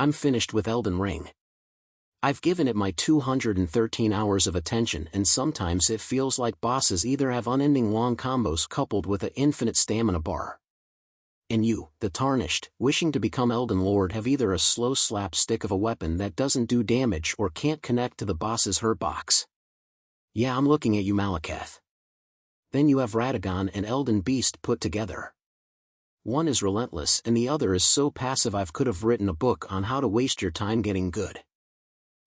I'm finished with Elden Ring. I've given it my 213 hours of attention, and sometimes it feels like bosses either have unending long combos coupled with an infinite stamina bar. And you, the Tarnished, wishing to become Elden Lord, have either a slow slapstick of a weapon that doesn't do damage or can't connect to the boss's hurt box. Yeah, I'm looking at you, Malekith. Then you have Radagon and Elden Beast put together. One is relentless and the other is so passive I could have written a book on how to waste your time getting good.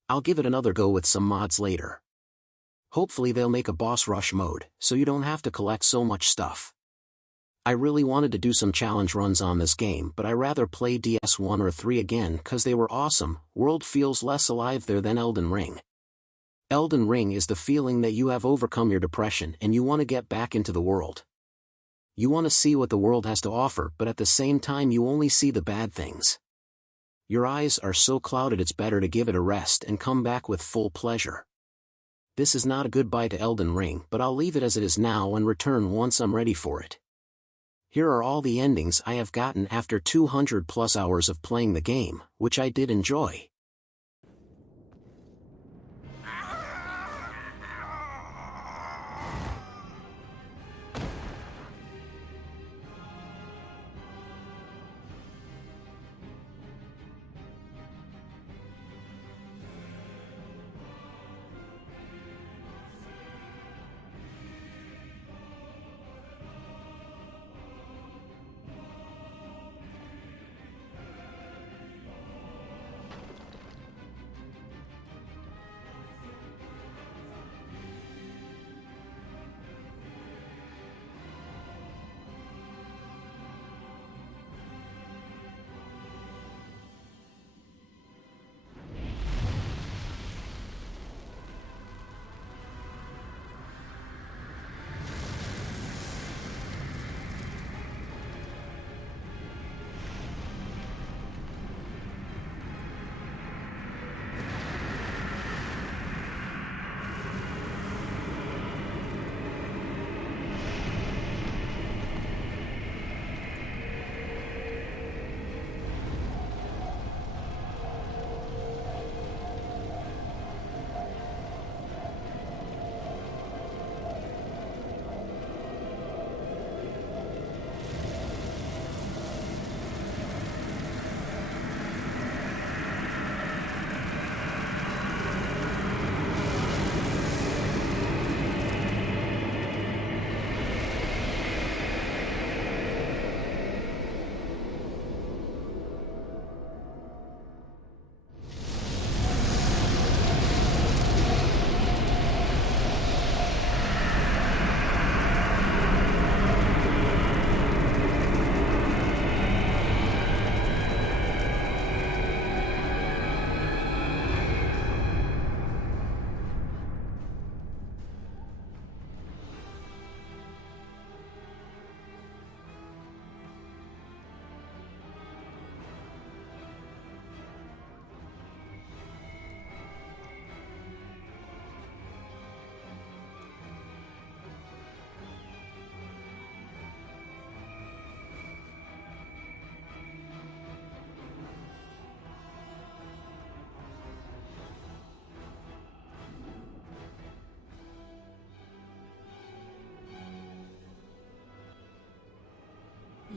I'll give it another go with some mods later. Hopefully they'll make a boss rush mode, so you don't have to collect so much stuff. I really wanted to do some challenge runs on this game, but I rather play DS1 or 3 again cause they were awesome. World feels less alive there than Elden Ring. Elden Ring is the feeling that you have overcome your depression and you want to get back into the world. You want to see what the world has to offer, but at the same time you only see the bad things. Your eyes are so clouded it's better to give it a rest and come back with full pleasure. This is not a goodbye to Elden Ring, but I'll leave it as it is now and return once I'm ready for it. Here are all the endings I have gotten after 200 plus hours of playing the game, which I did enjoy.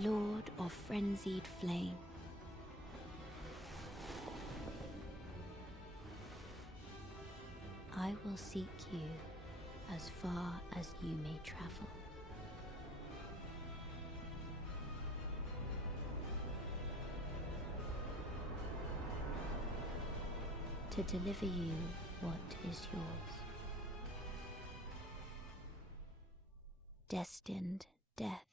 Lord of frenzied flame, I will seek you as far as you may travel. To deliver you what is yours. Destined death.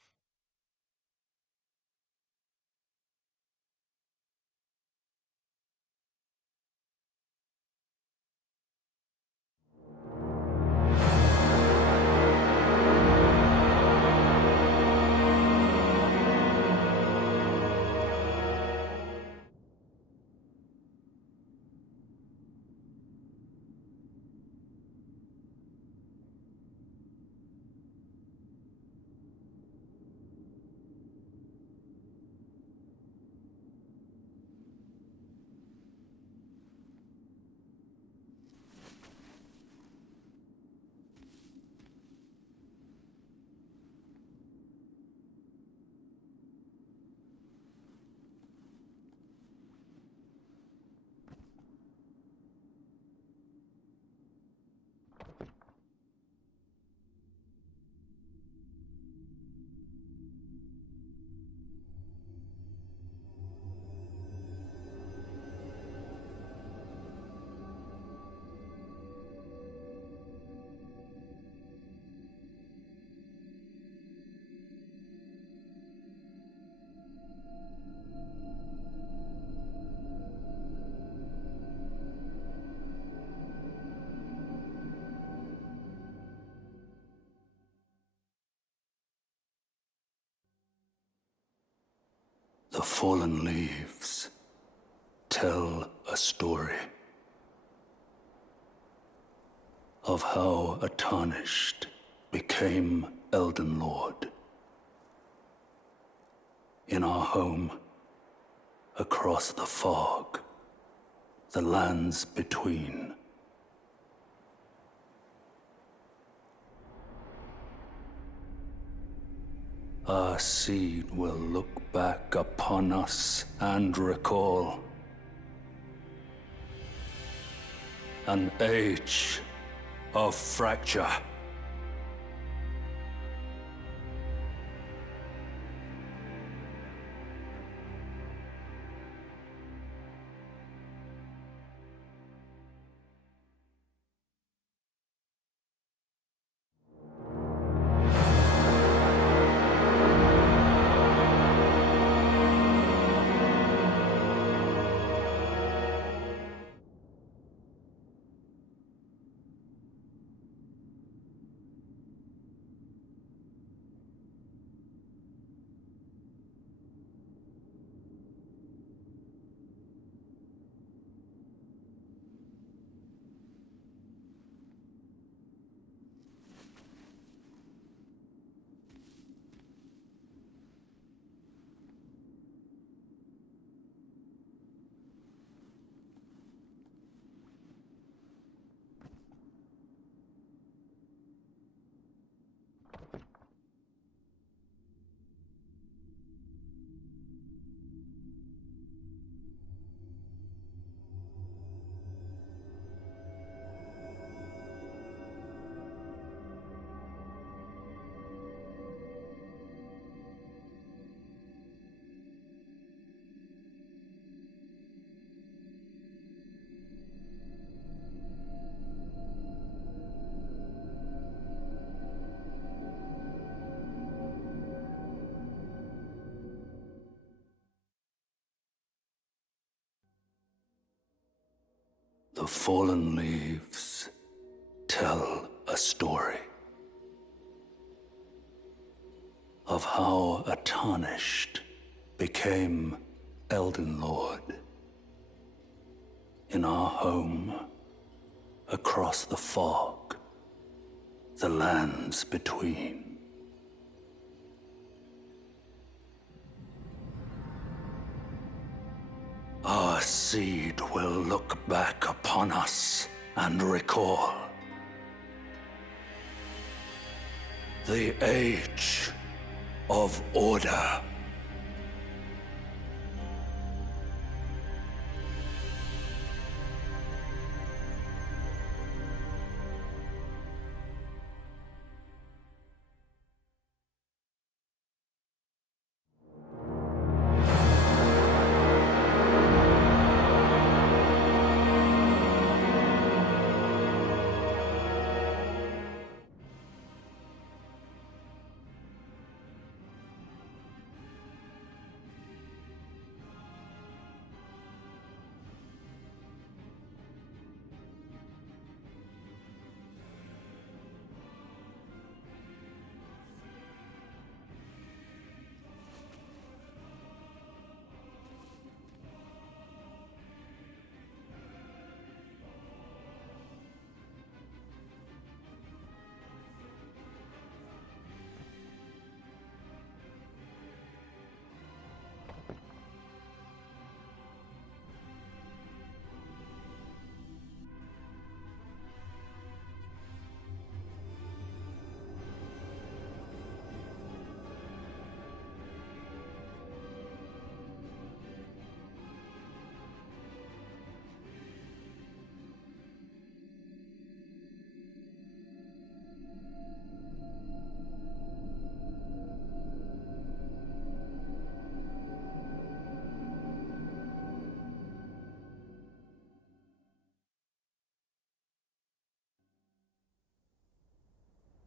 The fallen leaves tell a story of how a tarnished became Elden Lord. In our home, across the fog, the lands between. Our seed will look back upon us and recall an age of fracture. The fallen leaves tell a story of how a tarnished became Elden Lord. In our home, across the fog, the lands between. Our seed will look back upon us and recall the age of order.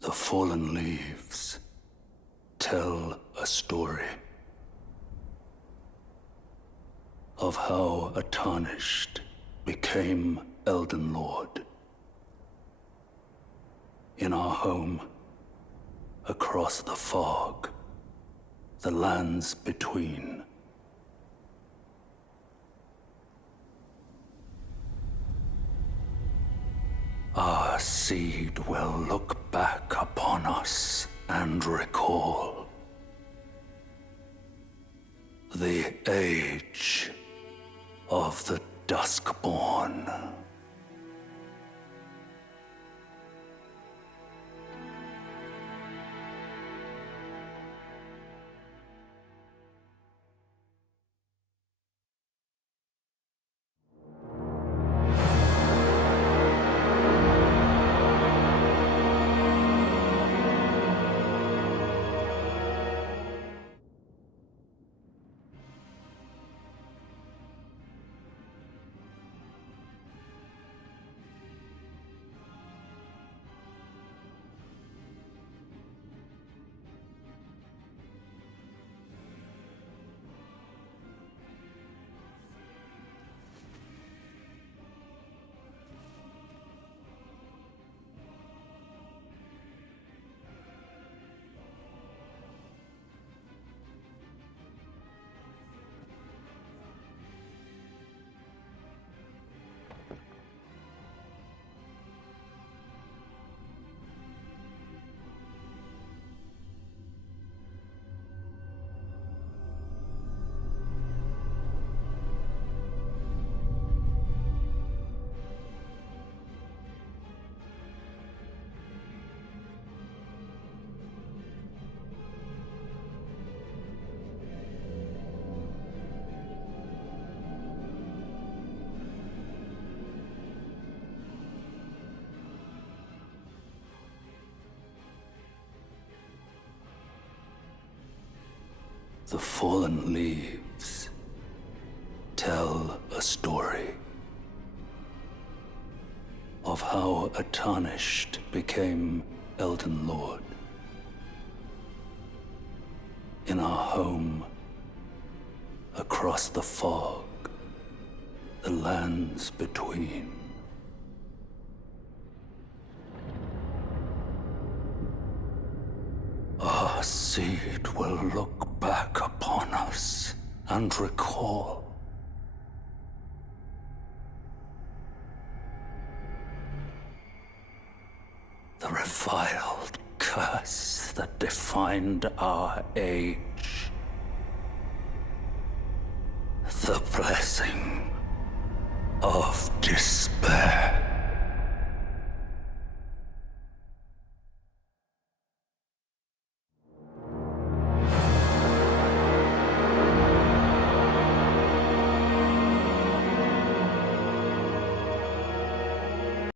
The fallen leaves tell a story of how a tarnished became Elden Lord. In our home, across the fog, the lands between. Our seed will look back upon us and recall the age of the Duskborn. The fallen leaves tell a story of how a tarnished became Elden Lord. In our home, across the fog, the lands between. Our seed will look back upon us and recall the reviled curse that defined our age. The blessing of despair.